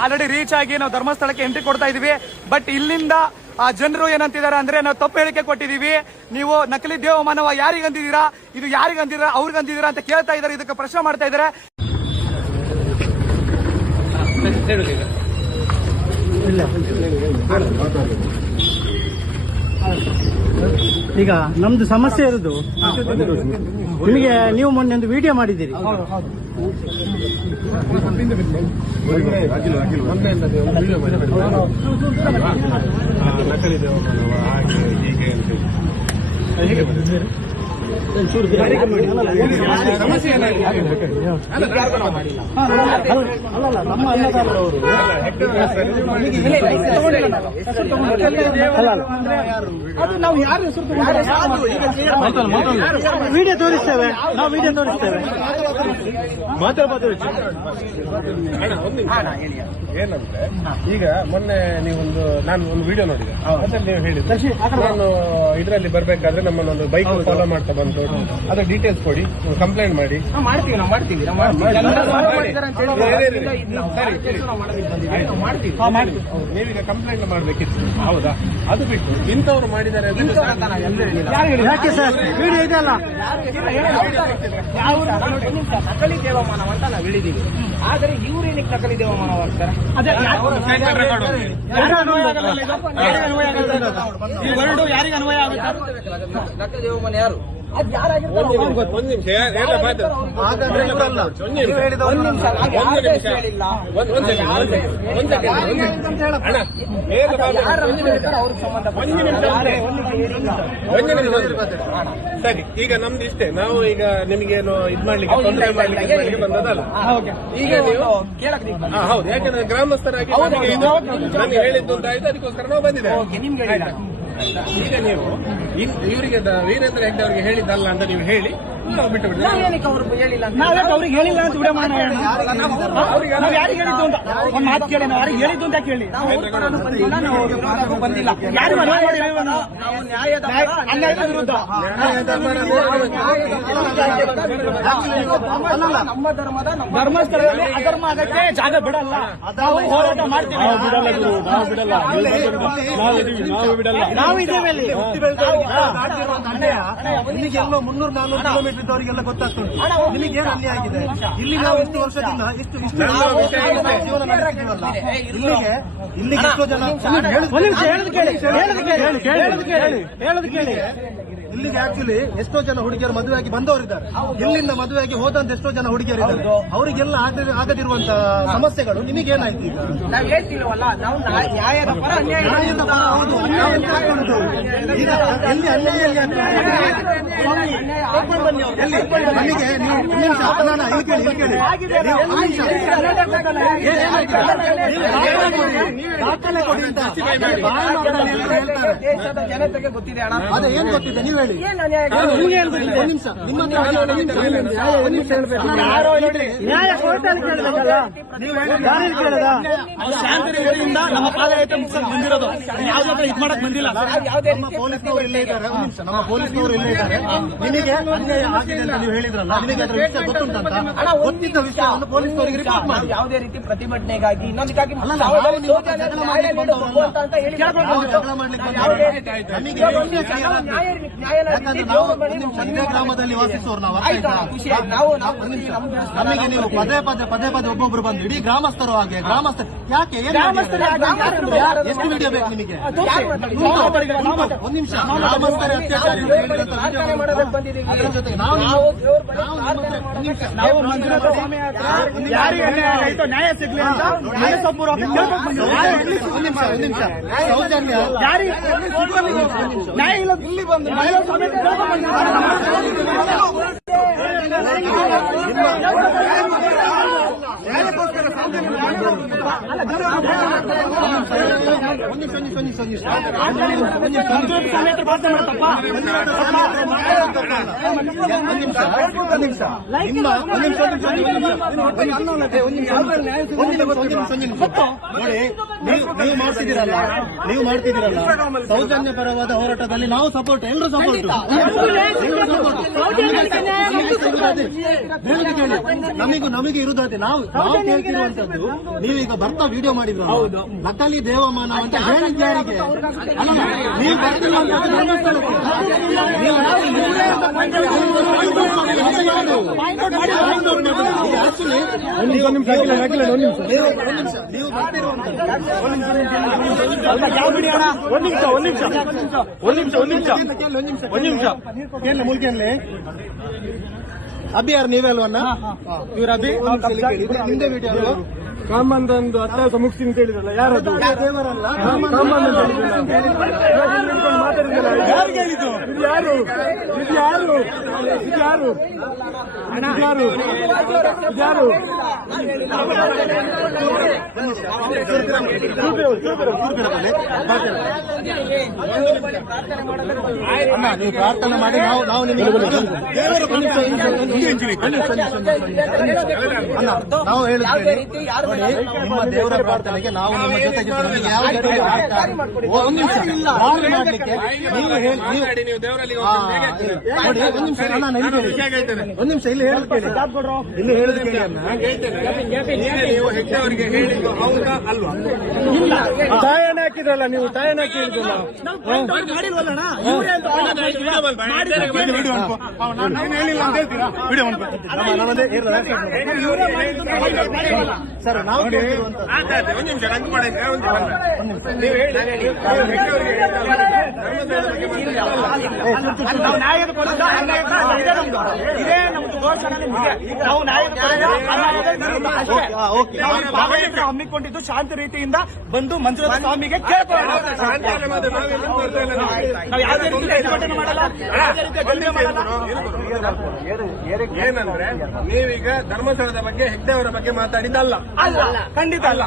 Already reach ಆಗಿ ನಾವು ಧರ್ಮಸ್ಥಳಕ್ಕೆ ಎಂಟ್ರಿ ಕೊಡ್ತಾ ಇದೀವಿ. ಬಟ್ ಇಲ್ಲಿಂದ ಆ ಜನರು ಏನಂತಿದ್ದಾರೆ ಅಂದ್ರೆ, ನಾವು ತಪ್ಪು ಹೇಳಿಕೆ ಕೊಟ್ಟಿದೀವಿ, ನೀವು ನಕಲಿ ದೇವಮಾನವ ಯಾರಿಗಂದಿದ್ದೀರಾ, ಇದು ಯಾರಿಗಂದಿದ್ದೀರಾ, ಅವ್ರಿಗಂದಿದ್ದೀರಾ ಅಂತ ಕೇಳ್ತಾ ಇದ್ದಾರೆ. ಇದಕ್ಕೆ ಪ್ರಶ್ನೆ ಮಾಡ್ತಾ ಇದ್ದಾರೆ. ಈಗ ನಮ್ದು ಸಮಸ್ಯೆ ಇರೋದು ನಿಮಗೆ, ನೀವು ಮೊನ್ನೆ ಒಂದು ವಿಡಿಯೋ ಮಾಡಿದ್ದೀರಿ. ನಮ್ಮ ಅನ್ನದಾರರವರು ನಾವು ಯಾರು ವಿಡಿಯೋ ತೋರಿಸ್ತೇವೆ, ನಾವು ವಿಡಿಯೋ ತೋರಿಸ್ತೇವೆ. ಏನಂದ್ರೆ, ಈಗ ಮೊನ್ನೆ ನಾನು ಒಂದು ವಿಡಿಯೋ ನೋಡಿದೆ, ಅದ್ರಲ್ಲಿ ನೀವು ಹೇಳಿದ್ರೆ ನಾನು ಇದರಲ್ಲಿ ಬರ್ಬೇಕಾದ್ರೆ ನಮ್ಮನ್ನೊಂದು ಬೈಕ್ ಫಾಲೋ ಮಾಡ್ತಾ ಬಂತು, ಅದ್ರ ಡೀಟೇಲ್ಸ್ ಕೊಡಿ, ಕಂಪ್ಲೇಂಟ್ ಮಾಡಿ. ನೀವೀಗ ಕಂಪ್ಲೇಂಟ್ ಮಾಡ್ಬೇಕಿತ್ತು, ಹೌದಾ? ಅದು ಬಿಟ್ಟು ಇಂಥವ್ರು ಮಾಡಿದ್ದಾರೆ ಯಾಕೆ ಸರ್ ವಿಡಿಯೋ ಇದೆಯಲ್ಲ? ನಕಲಿ ದೇವಮಾನವ ಅಂತ ನಾವು ಹೇಳಿದೀವಿ, ಆದರೆ ಇವ್ರೇನಕ್ಕೆ ನಕಲಿ ದೇವಮಾನವ ಆಗ್ತಾರೆ? ಯಾರಿಗೆ ಅನ್ವಯ ಆಗುತ್ತೆ? ನಕಲಿ ದೇವಮಾನ ಯಾರು? ಅದು ಯಾರಾಗಿರ್ತಾರೆ? ಸರಿ, ಈಗ ನಮ್ದು ಇಷ್ಟೇ. ನಾವು ಈಗ ನಿಮಗೇನು ಇದ್ ಮಾಡ್ಲಿಕ್ಕೆ ತೊಂದರೆ ಮಾಡ್ಲಿಕ್ಕೆ ಬಂದದಲ್ಲ. ಈಗ ನೀವು ಹೌದು, ಯಾಕಂದ್ರೆ ಗ್ರಾಮಸ್ಥರಾಗಿ ನಮಗೆ ಹೇಳಿದ್ದು ಅಂತ ಆಯ್ತು, ಅದಕ್ಕೋಸ್ಕರ ನಾವು ಬಂದಿದ್ದೇವೆ. ಈಗ ನೀವು ಇವರಿಗೆ ವೀರೇಂದ್ರ ಹೆಗ್ಡೆ ಅವರಿಗೆ ಹೇಳಿದ್ದಲ್ಲ ಅಂತ ನೀವು ಹೇಳಿ ಬಿಟ್ಟು ಬಿಡಿ. ಅವ್ರಿಗೆ ಹೇಳಿಲ್ಲ ಅಂತ ವಿಡಿಯೋ ಮಾಡೋಣ. ನಾವು ಯಾರಿಗೆ ಹೇಳಿದ್ದು ಅಂತ ಒಂದು ಮಾತು ಕೇಳಿ, ನಾವು ಯಾರಿಗೆ ಹೇಳಿದ್ದು ಅಂತ ಕೇಳಿ. ಬಂದಿಲ್ಲ. ಅನ್ಯಾಯದ ವಿರುದ್ಧ ನಮ್ಮ ಧರ್ಮದ ಧರ್ಮಸ್ಥಳದಲ್ಲಿ ಅಧರ್ಮ ಆಗಕ್ಕೆ ಜಾಗ ಬಿಡಲ್ಲ. ನಾವು ಹೋರಾಟ ಮಾಡ್ತೀವಿ. ನಾವು ಇದ್ದೇವೆ ಅಲ್ಲಿ. ನಿಮಗೆಲ್ಲೋ 300-400 ಕಿಲೋಮೀಟರ್ ಇದ್ದವರಿಗೆಲ್ಲ ಗೊತ್ತಾಗ್ತದೆ ನಿಮಗೇನು ಅನ್ಯಾಯ ಆಗಿದೆ. ಇಲ್ಲಿ ನಾವು ಇಷ್ಟು ವರ್ಷದಿಂದ ಇಷ್ಟು ಜೀವನ ನಡೆಸ್ತೀವಲ್ಲ, ಇಲ್ಲಿಗೆ ಎಷ್ಟೋ ಜನ ಇಲ್ಲಿಗೆ ಆಕ್ಚುಲಿ ಎಷ್ಟೋ ಜನ ಹುಡುಗಿಯರು ಮದುವೆಯಾಗಿ ಬಂದವರಿದ್ದಾರೆ, ಇಲ್ಲಿಂದ ಮದುವೆಯಾಗಿ ಹೋದಂತ ಎಷ್ಟೋ ಜನ ಹುಡುಗಿಯರಿದ್ದಾರೆ. ಅವರಿಗೆಲ್ಲ ಆಗದಿರುವಂತ ಸಮಸ್ಯೆಗಳು ನಿಮಗೇನಾಯ್ತು? ಈಗ ನಾವು ಹೇಳ್ತೀವಲ್ಲ, ನಾವು ನ್ಯಾಯದ ಪರ ನ್ಯಾಯದ ಪರ. ಹೌದು, ಅನ್ಯಾಯ ಈಗ ಎಲ್ಲಿ ಅನ್ಯಾಯ ಅಲ್ಲಿಗೆ ನೀವು ನಿಮಿಷ ದಾಖಲೆ ಕೊಡಿ ಅಂತ ದೇಶದ ಜನತೆಗೆ ಗೊತ್ತಿದೆ ಅಣ್ಣ. ಅದೇ ಏನ್ ಗೊತ್ತಿದೆ ನೀವು ಹೇಳಿ. ನಿಮಿಷ ನಿಮ್ಮ ನ್ಯಾಯ ಕೋರ್ಟಲ್ಲಿ ಕೇಳಬೇಕಲ್ಲ. ಯಾರು ಕೇಳದ? ಶಾಂತಿಯಿಂದ ನಮ್ಮ ಪಾದಯಾತ್ರೆ ಮುಗಿಸಲು ಬಂದಿರೋದು, ಯಾವುದೇ ಇದು ಮಾಡಕ್ ಬಂದಿಲ್ಲ. ನಮ್ಮ ಪೊಲೀಸ್ನವರು ಇಲ್ಲೇ ಇದ್ದಾರೆ. ನಮ್ಮ ಪೊಲೀಸ್ನವರು ಇಲ್ಲೇ ಇದ್ದಾರೆ. ನಿಮಗೆ ಅನ್ಯಾಯ ಆಗಿದೆ ಅಂತ ನೀವು ಹೇಳಿದ್ರಲ್ಲ, ನಿಮಗೆ ಅದರ ವಿಷಯ ಗೊತ್ತುಂಟಂತ ಗೊತ್ತಿದ್ದ ವಿಷಯವನ್ನು ಪೊಲೀಸ್ನವರಿಗೆ ರಿಪೋರ್ಟ್ ಮಾಡಿ. ಯಾವುದೇ ರೀತಿ ಪ್ರತಿಭಟನೆಗಾಗಿ ಇನ್ನೊಂದಕ್ಕಾಗಿ ಜಗಳ ಮಾಡ್ಲಿಕ್ಕೆ ಯಾಕಂದ್ರೆ ನಾವು ಒಂದೇ ಗ್ರಾಮದಲ್ಲಿ ವಾಸಿಸುವವರು ನಾವು. ನಮಗೆ ನೀವು ಪದೇ ಪದೇ ಒಬ್ಬೊಬ್ರು ಬಂದು ಇಡೀ ಗ್ರಾಮಸ್ಥರು ಹಾಗೆ ಗ್ರಾಮಸ್ಥರು ಯಾಕೆ ಎಷ್ಟು ವಿಡಿಯೋ ಬೇಕು ನಿಮಗೆ? ಒಂದು ನಿಮಿಷ, ಗ್ರಾಮಸ್ಥರ ಅತ್ಯಾಚಾರ ಅದರ ಜೊತೆಗೆ ನಾವು ಯಾರಿಗೆ ಅನ್ಯಾಯ ಆಯ್ತು ನ್ಯಾಯ ಸಿಗ್ಲಿ ಅಂತ ಒಂದು ನಿಮಿಷ ಸೌಜನ್ಯ ಯಾರಿಗೆ ನ್ಯಾಯ ಇಲ್ಲ ಇಲ್ಲಿ ಬಂದು ಮಹಿಳಾ ಸಮೇತ ನ್ಯಾಯಕ್ಕೋಸ್ಕರ ಸಮೇತ ಪ್ರಾರ್ಥನೆ ಮಾಡ್ತಪ್ಪ. ನೀವು ಮಾಡ್ತಿದ್ದೀರಲ್ಲ ಸೌಜನ್ಯ ಪರವಾದ ಹೋರಾಟದಲ್ಲಿ ನಾವು ಸಪೋರ್ಟ್, ಎಲ್ಲರೂ ಸಪೋರ್ಟ್. ನಮಗೆ ಇರುವುದಾದ್ರೆ ನಾವು ಕೇಳ್ತಿರುವಂತದ್ದು, ನೀವೀಗ ಬರ್ತಾ ವಿಡಿಯೋ ಮಾಡಿದ್ರು ನಕಲಿ ದೇವಮಾನ ಅಂತ ಹೇಳಿದ್ದು ಯಾರಿಗೆ? ನೀವು ಬರ್ತಿರುವಂತದ್ದು ಧರ್ಮಸ್ಥಳಕ್ಕೆ. ನೀವು ಅಭಿ ಯಾರು ನೀವೇ ಅಲ್ವನ್ನ? ಇವ್ರ ಅಭಿ ನಿಂದೆ ವಿಡಿಯೋ ಅಲ್ವಾ? ಕಾಮಂದೊಂದು ಅತ್ಯಾಸ ಮುಗಿಸಿ ಅಂತ ಹೇಳಿದ್ರಲ್ಲ, ಯಾರದು? ದೇವರಲ್ಲ, ಯಾರು ಹೇಳಿದ್ದು? ಇದು ಯಾರು? ಇದು ಯಾರು? ಇದು ಯಾರು? ಇದು ಯಾರು? ಇದು ಯಾರು? ಅಣ್ಣ ನೀವು ಪ್ರಾರ್ಥನೆ ಮಾಡಿ ನಾವು ನಿಮಗೆ ನಾವು ಹೇಳಿದ್ದೇವೆ ನೋಡಿ, ನಿಮ್ಮ ದೇವರ ಪ್ರಾರ್ಥನೆಗೆ ನಾವು ನಿಮ್ಮ ಜೊತೆಗೆ ಯಾವುದೇ ಒಂದು ನಿಮಿಷ ಮಾಡ್ಲಿಕ್ಕೆ ನೀವು ನೀವು ದೇವರಲ್ಲಿ ನೋಡಿ, ಒಂದು ನಿಮಿಷ ನಾನು ಒಂದು ನಿಮಿಷ ಇಲ್ಲಿ ಹೇಳಿದ ಕೇಳಿ ಅನ್ನ ನೀವು ಹೆಗ್ಡೆಯವರಿಗೆ ಹೇಳಿದ್ದು ಹೌದಾ ಅಲ್ವಾ? ಟಾಯನ್ ಹಾಕಿದ್ರಲ್ಲ ನೀವು, ಟಾಯನ್ ಹಾಕಿ ಹೇಳಿದ್ರಲ್ಲ. ಸರ್ ನಾವು ಒಂದು ನಿಮಿಷ ರಂಗ್ ಮಾಡಿದ್ರೆ ನೀವು ಹೇಳಿ ನಾವು ನ್ಯಾಯದ ಕೊಡೋದು ಅನ್ಯಾಯದ ಇದೇ ನಮ್ದು, ಇದೇ ನಮ್ದು ಘೋಷಣೆ. ನಾವು ನ್ಯಾಯದ ಕೊಡೋದು ಹಮ್ಮಿಕೊಂಡಿದ್ದು ಶಾಂತ ರೀತಿಯಿಂದ ಬಂದು ಮಂಜುನಾಥ ಸ್ವಾಮಿಗೆ ಕೇಳ್ಕೊಳ್ಳೋಣ. ನಾವು ಯಾವುದೇ ರೀತಿ ಪ್ರತಿಭಟನೆ ಮಾಡಲ್ಲ, ಯಾವುದೇ ರೀತಿಯ ಗಲ್ಭೆ ಮಾಡಲ್ಲ. ಏನಂದ್ರೆ ನೀವೀಗ ಧರ್ಮಸ್ಥಳದ ಬಗ್ಗೆ ಹೆಗ್ಡೆಯವರ ಬಗ್ಗೆ ಮಾತಾಡಿದ್ದಲ್ಲ. ಅಲ್ಲ, ಖಂಡಿತ ಅಲ್ಲ.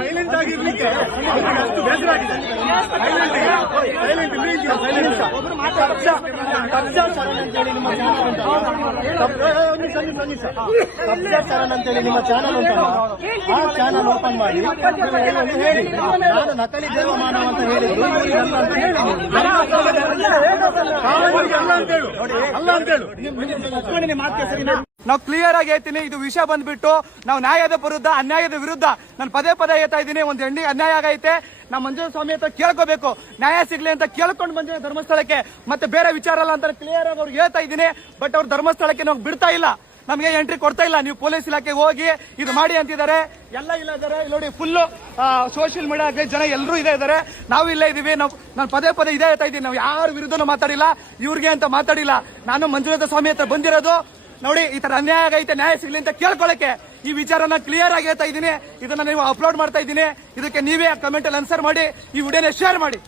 ಸೈಲೆಂಟ್ ಆಗಿರ್ಲಿಕ್ಕೆ ಅಷ್ಟು ಬೇಸರಾಗಿದೆ. ಶರಣ್ ಅಂತೇಳಿ ನಿಮ್ಮ ಚಾನಲ್ ಉಂಟಲ್ಲ, ಆ ಚಾನಲ್ ಓಪನ್ ಮಾಡಿ ಹೇಳಿ ನಾನು ನಕಲಿ ದೇವಮಾನವ ಅಂತ ಹೇಳಿದ್ದು ನಾವು ಕ್ಲಿಯರ್ ಆಗಿ ಹೇಳ್ತೀನಿ, ಇದು ವಿಷಯ ಬಂದ್ಬಿಟ್ಟು ನಾವು ನ್ಯಾಯದ ವಿರುದ್ಧ, ಅನ್ಯಾಯದ ವಿರುದ್ಧ. ನಾನು ಪದೇ ಹೇಳ್ತಾ ಇದ್ದೀನಿ, ಒಂದು ಹೆಣ್ಣಿಗೆ ಅನ್ಯಾಯ ಆಗೈತೆ, ನಮ್ಮ ಮಂಜುನಾಥ ಸ್ವಾಮಿ ಹತ್ರ ಕೇಳ್ಕೋಬೇಕು, ನ್ಯಾಯ ಸಿಗ್ಲಿ ಅಂತ ಕೇಳ್ಕೊಂಡು ಬಂದಿರೋ ಧರ್ಮಸ್ಥಳಕ್ಕೆ. ಮತ್ತೆ ಬೇರೆ ವಿಚಾರ ಅಲ್ಲ ಅಂತ ಕ್ಲಿಯರ್ ಆಗಿ ಅವ್ರಿಗೆ ಹೇಳ್ತಾ ಇದ್ದೀನಿ. ಬಟ್ ಅವ್ರು ಧರ್ಮಸ್ಥಳಕ್ಕೆ ನಾವು ಬಿಡ್ತಾ ಇಲ್ಲ, ನಮಗೆ ಎಂಟ್ರಿ ಕೊಡ್ತಾ ಇಲ್ಲ. ನೀವು ಪೊಲೀಸ್ ಇಲಾಖೆಗೆ ಹೋಗಿ ಇದು ಮಾಡಿ ಅಂತಿದ್ದಾರೆ, ಎಲ್ಲ ಇಲ್ಲ ಇದ್ದಾರೆ. ನೋಡಿ ಫುಲ್ ಸೋಷಿಯಲ್ ಮೀಡಿಯಾ ಜನ ಎಲ್ಲರೂ ಇದೇ ಇದ್ದಾರೆ, ನಾವು ಇಲ್ಲೇ ಇದೀವಿ. ನಾನು ಪದೇ ಇದೇ ಹೇಳ್ತಾ ಇದ್ದೀನಿ, ನಾವು ಯಾರ ವಿರುದ್ಧನೂ ಮಾತಾಡಿಲ್ಲ, ಇವ್ರಿಗೆ ಅಂತ ಮಾತಾಡಿಲ್ಲ. ನಾನು ಮಂಜುನಾಥ ಸ್ವಾಮಿ ಹತ್ರ ಬಂದಿರೋದು ನೋಡಿ ಈ ತರ ಅನ್ಯಾಯ ಆಗೈತೆ, ನ್ಯಾಯ ಸಿಗ್ಲಿ ಅಂತ ಕೇಳ್ಕೊಳ್ಳಕ್ಕೆ. ಈ ವಿಚಾರನ ಕ್ಲಿಯರ್ ಆಗಿ ಹೇಳ್ತಾ ಇದ್ದೀನಿ, ಇದನ್ನ ನೀವು ಅಪ್ಲೋಡ್ ಮಾಡ್ತಾ ಇದ್ದೀನಿ. ಇದಕ್ಕೆ ನೀವೇ ಕಮೆಂಟ್ ಅಲ್ಲಿ ಆನ್ಸರ್ ಮಾಡಿ, ಈ ವಿಡಿಯೋನ ಶೇರ್ ಮಾಡಿ.